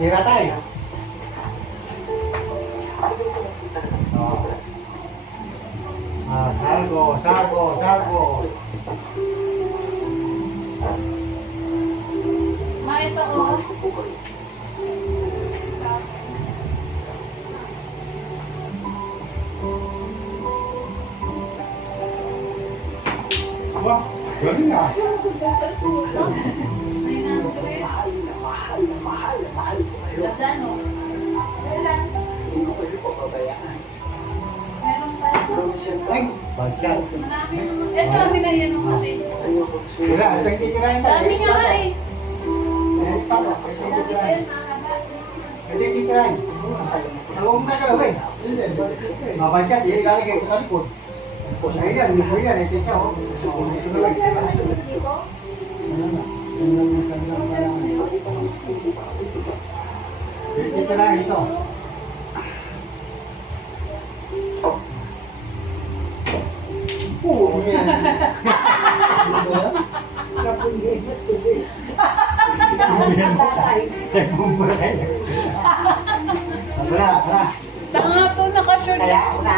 Tira tayo. Oh. Salgo, salgo, salgo. Ma, ito oh. Wah, galing ah. 900. Ganda, no? Meron pa. Ay, bagyan. Marami naman. Ito, binayan mo kasi. Wala, ito hindi kirain tayo. Dami nga eh. Eh, tama. Dami pa yun, mahaba. Hindi kirain. Alam mo na ka lang, mabagyan, hindi lalagay ko sa likod. Ayan, libo yan, ito siya, oh. Ito na lang. Ito na, ito. Oo, yan. Wala, wala. Tanga po, nakasure Kaya, wala.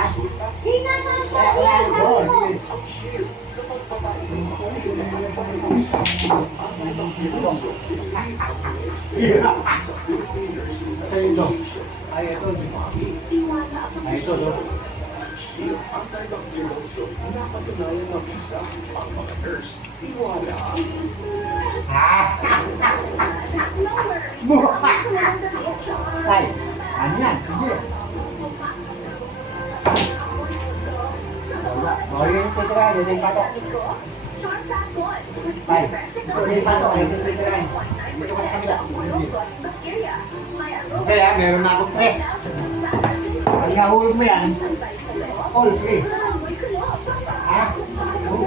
Ito. Ay, ito. Ay, ito. Ay, ano yan? Sige. Oh, yun yung titirahin, ito yung pato. Ay, ito yung pato, ito yung titirahin. Ito ka sa kabila. Kaya, meron na akong tres. Pag nahulog mo yan, all three. Ha? Oo.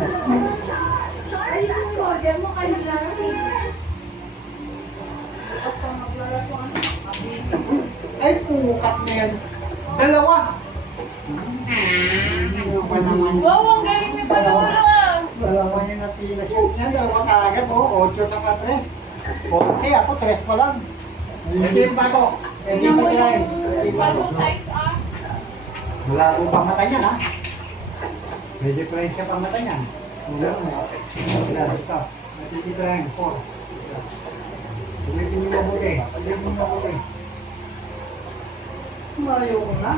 Ay, pukat na yan. Dalawa. Ano ba naman? Wow, ang galing ni Palura. Dalawa yung napila-shoot niya. Dalawa kagad, oh. 8 saka 3. 11, ako 3 pa lang. Hindi yung bago. Hindi Tingnan pa mo try. yung bagong size ah. Wala po pa mata niyan, ha? May difference ka pa mata niyan. Wala na. Wala, ito. Natitira yung 4. Tumitin mo mabuti. Tumitin mo mabuti. Malayo ko na.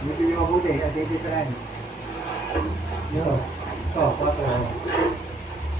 Tumitin mo mabuti. Natitira yung. Yo. Ito, 4.